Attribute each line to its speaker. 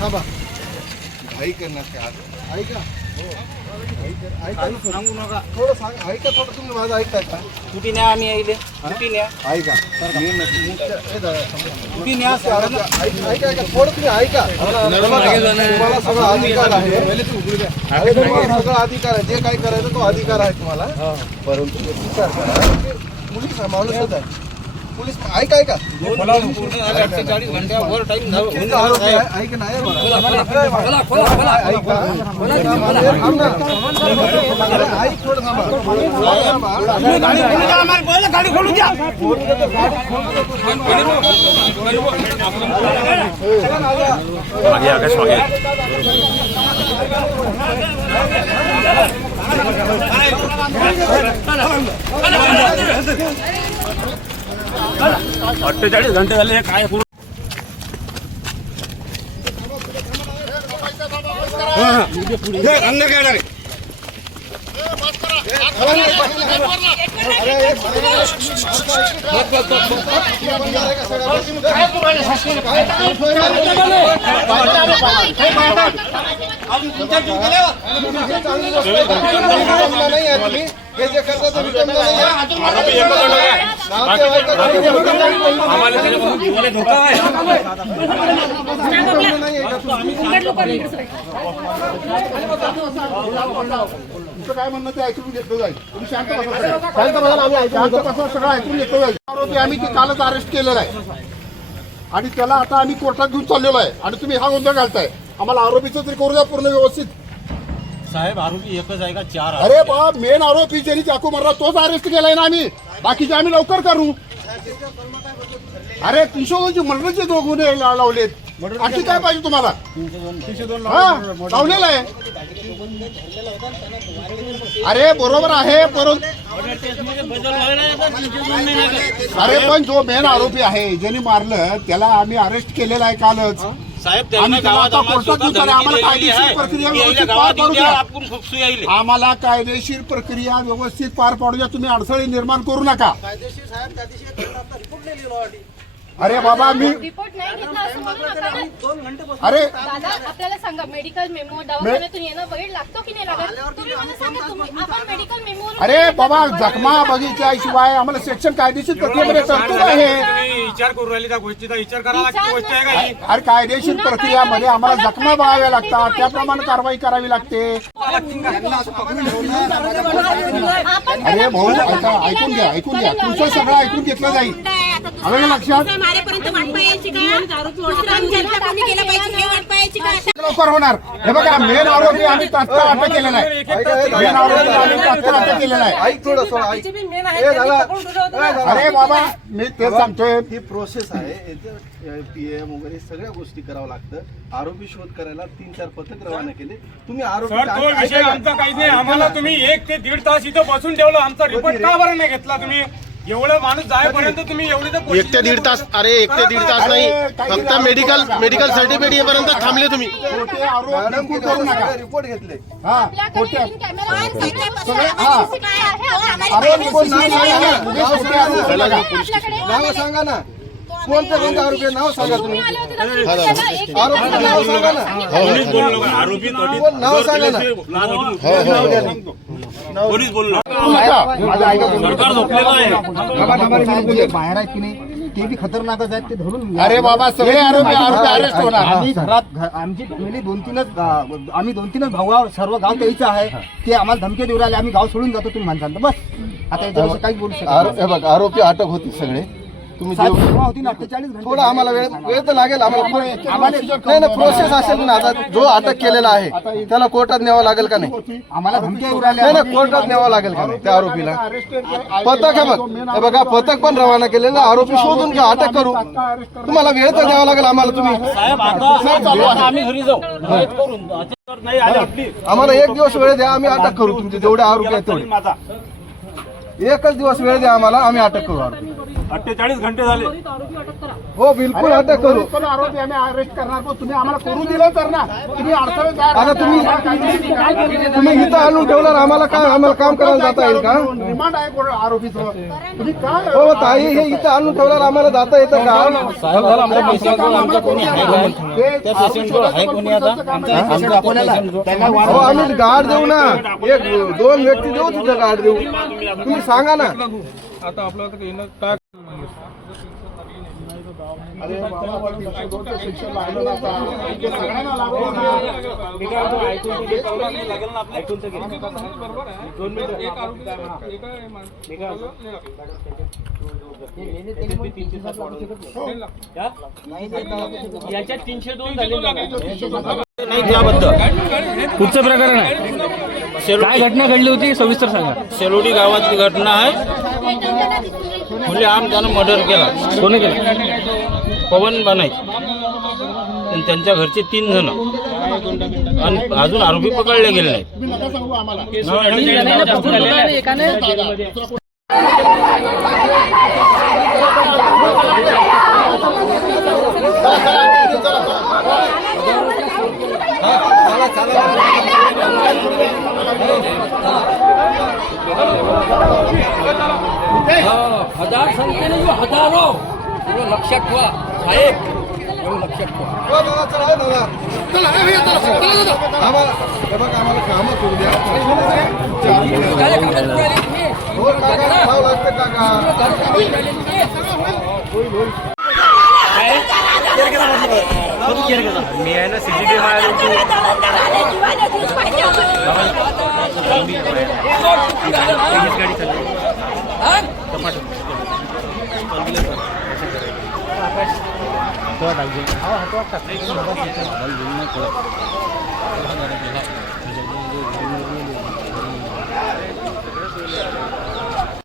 Speaker 1: थांबा. घाई करणार काय आज ऐका. ऐका ना.
Speaker 2: सांगू नका.
Speaker 1: थोडं सांग. ऐका थोडं. तुम्ही माझं ऐकताय का?
Speaker 2: कुठे न्या आम्ही यायले? कुठे न्या?
Speaker 1: ऐका. मी नक्की- मुख्य- हे दादा, थांबा.
Speaker 2: कुठे न्या
Speaker 1: आरोग्य- ऐका ऐका. ऐका. थोडं तुम्ही ऐका. तुम्हाला सगळा अधिकार आहे. अरे तुम्हाला सगळा अधिकार आहे. जे काही करायचं तो अधिकार आहे तुम्हाला. परंतु एक विचार करा. हा माणूसच आहे. पोलीस ऐका ऐका. ऐक ना, हे बघा. ऐका. थांब ना. अरे, ऐक थोडं थांबा. थांबा.
Speaker 2: गाडी खोलून द्या
Speaker 3: मागे आकाश मागे अठ्ठेचाळीस घंटे झाले हे काय करू
Speaker 1: नाही आहे तुम्ही. हे जे ते
Speaker 4: काय म्हणणं ते ऐकून घेतलं जाईल. तुम्ही शांत बसा. शांत सगळं ऐकून घेतलं जाईल. आरोपी आम्ही ते कालच अरेस्ट केलेला आहे. आणि त्याला आता आम्ही कोर्टात घेऊन चाललेलो आहे. आणि तुम्ही हा गोंधळ घालताय. आम्हाला आरोपीचं तरी करू द्या पूर्ण व्यवस्थित
Speaker 3: साहेब आरोपी एकच आहे का? चार
Speaker 4: अरे बा मेन आरोपी ज्यांनी चाकू मारला तोच अरेस्ट केलाय ना आम्ही. बाकीचे आम्ही लवकर करू. अरे तीनशे दोनचे मर्डरचे दोन गुन्हे ला- लावलेत आणखी काय पाहिजे तुम्हाला? हा लावलेलं आहे. अरे बरोबर आहे परंतु अरे पण जो मेन आरोपी आहे ज्यांनी मारलं त्याला आम्ही अरेस्ट केलेला आहे कालच.
Speaker 3: साहेब
Speaker 4: कोर्टात. आम्हाला कायदेशीर प्रक्रिया व्यवस्थित पार पाडू द्या. आम्हाला कायदेशीर प्रक्रिया व्यवस्थित पार पाडू द्या तुम्ही अडथळे निर्माण करू नका. अरे बाबा मी
Speaker 5: रिपोर्ट नाही घेतला असं म्हणू नका ना.
Speaker 4: अरे
Speaker 5: दादा आपल्याला सांगा मेडिकल मेमो दवाखान्यातून येणं वेळ लागतो की नाही लागत? तुम्ही मला सांगा तुम्ही आपण मेडिकल मेमो
Speaker 4: अरे बाबा जखमा बघितल्याशिवाय आम्हाला सेक्शन कायदेशीर प्रक्रियेमध्ये तरतूद आहे.
Speaker 3: विचार करू राहिली त्या गोष्टीचा. विचार करावा लागतो गोष्ट आहे का ही?
Speaker 4: अरे कायदेशीर प्रक्रियामध्ये आम्हाला जखमा बघाव्या लागतात त्याप्रमाणे कारवाई करावी लागते. अरे भाऊ ऐका ऐकून घ्या ऐकून घ्या तुमचं सगळं ऐकून घेतलं जाईल. लवकर होणार. हे बघा मेन आरोपी आम्ही तात्काळ अटक केलेला आहे. मेन आरोपी आम्ही तात्काळ अटक केलेला आहे.
Speaker 1: ऐक थोडं ऐक.
Speaker 4: अरे बाबा मी तेच सांगतोय.
Speaker 1: ही प्रोसेस आहे पीएम वगैरे सगळ्या गोष्टी करावं लागतं. आरोपी शोध करायला तीन चार पथक रवाना केले. तुम्ही आरोपी
Speaker 6: विषय आमचा काहीच नाही. आम्हाला तुम्ही एक ते दीड तास इथं बसून ठेवलं. आमचा रिपोर्ट का बरं नाही घेतला तुम्ही? एवढं माणूस जायपर्यंत तुम्ही एवढी तर
Speaker 7: एक ते दीड तास अरे एक ते दीड तास नाही. फक्त मेडिकल मेडिकल सर्टिफिकेट येईपर्यंत थांबले तुम्ही.
Speaker 4: खोटे आरोप
Speaker 1: मॅडम
Speaker 4: बिलकुल करू नका.
Speaker 1: रिपोर्ट घेतले.
Speaker 4: हा खोटे हा.
Speaker 1: नाव सांगा ना. कोणते कोणते आरोपी आहे? नाव सांगा तुम्ही? आरोपीचं नाव सांगा ना.
Speaker 3: पोलीस बोलू नका आरोपी
Speaker 1: कोण नाव सांगा ना.
Speaker 3: पोलीस बोलू नका
Speaker 4: नका. माझं ऐका तुम्ही.
Speaker 3: सरकार झोपलेलं आहे.
Speaker 8: जे बाहेर आहेत की नाही? ते बी खतरनाकच आहेत. ते धरून
Speaker 4: अरे बाबा सगळे आरोपी आरोपी अरेस्ट होणार.
Speaker 8: आम्ही घरात घ- आमची फॅमिली दोन तीनच आम्ही दोन तीनच भाऊ. सर्व गाव त्याचं आहे. ते आम्हाला धमके देऊ राहिले. आम्ही गाव सोडून जातो तुम्ही माणसांना बस. आता काहीच बोलू शकत
Speaker 1: आरो- हे बघ आरोपी अटक होती सगळे. तुम्ही
Speaker 8: घंटे.
Speaker 1: थोडं आम्हाला वेळ वेळ तर लागेल आम्हाला
Speaker 8: आम्हाला
Speaker 1: नाही ना प्रोसेस असेल ना आता जो अटक केलेला आहे त्याला कोर्टात न्यावं लागेल का नाही?
Speaker 8: आम्हाला
Speaker 1: कोर्टात न्यावं लागेल का नाही त्या आरोपीला? पथक आहे बघ हे बघा पथक पण रवाना केलेलं आरोपी शोधून घ्या अटक करू. तुम्हाला वेळ तर द्यावा लागेल आम्हाला तुम्ही
Speaker 3: साहेब आता आम्ही घरी जाऊ. वेट करून नाही आले आपली.
Speaker 1: आम्हाला एक दिवस वेळ द्या आम्ही अटक करू तुमचे जेवढे आरोपी आहेत तेवढे.
Speaker 3: माझा.
Speaker 1: एकच दिवस वेळ द्या आम्हाला आम्ही अटक करू आरोपी
Speaker 6: अठ्ठेचाळीस घंटे झाले.
Speaker 1: हो बिलकुल अटक करू.
Speaker 4: पण आरोपी आम्ही अरेस्ट करणार पण तुम्ही आम्हाला करू दिलं तर ना. तुम्ही अडथळे तयार
Speaker 1: आता तुम्ही तुम्ही इथं आणून ठेवल्यावर आम्हाला काय आम्हाला काम करायला जाता येईल का?
Speaker 4: रिमांड आहे कोण आरोपीचं? तुम्ही काय
Speaker 1: हो ताई हे इथं आणून ठेवल्यावर आम्हाला जाता येतं का?
Speaker 2: साहेब झालं आमच्या पेशंटवर आमच्या कोणी आहे
Speaker 4: हे
Speaker 2: त्या पेशंटवर आहे कोणी आता? आमच्या पेशंटवर
Speaker 1: हो आम्ही गार्ड देऊ ना. एक दोन व्यक्ती देऊ तिथं गार्ड देऊ. तुम्ही सांगा ना.
Speaker 6: आता आपलं काय
Speaker 4: अरे बाबा, तीनशे दोनचं शिक्षण लागलं ना आता. ते सगळ्यांना लागलं ना.
Speaker 3: याच्यात तीनशे दोन झाले
Speaker 2: नाही त्याबद्दल. पुढचं प्रकरण आहे. काय घटना घडली होती? सविस्तर सांगा. शेलोडी गावातली घटना आहे. मुले आम त्यानं मर्डर केला कोणी केला पवन बनाई आणि त्यांच्या घरचे तीन जण आणि अजून आरोपी पकडले गेले नाहीत
Speaker 4: तुम्ही
Speaker 3: हजार संख्येने जो हजारो. एवढं लक्षात ठेवा. साहेब एवढं लक्षात ठेवा.
Speaker 1: हो दादा चला हो दादा आम्हाला हे बघा आम्हाला कामं करू द्या. हो काका खावं लागतं काका.
Speaker 9: मी आहे ना सीसीटीव्ही
Speaker 2: टाकજો. हा, पाठवतो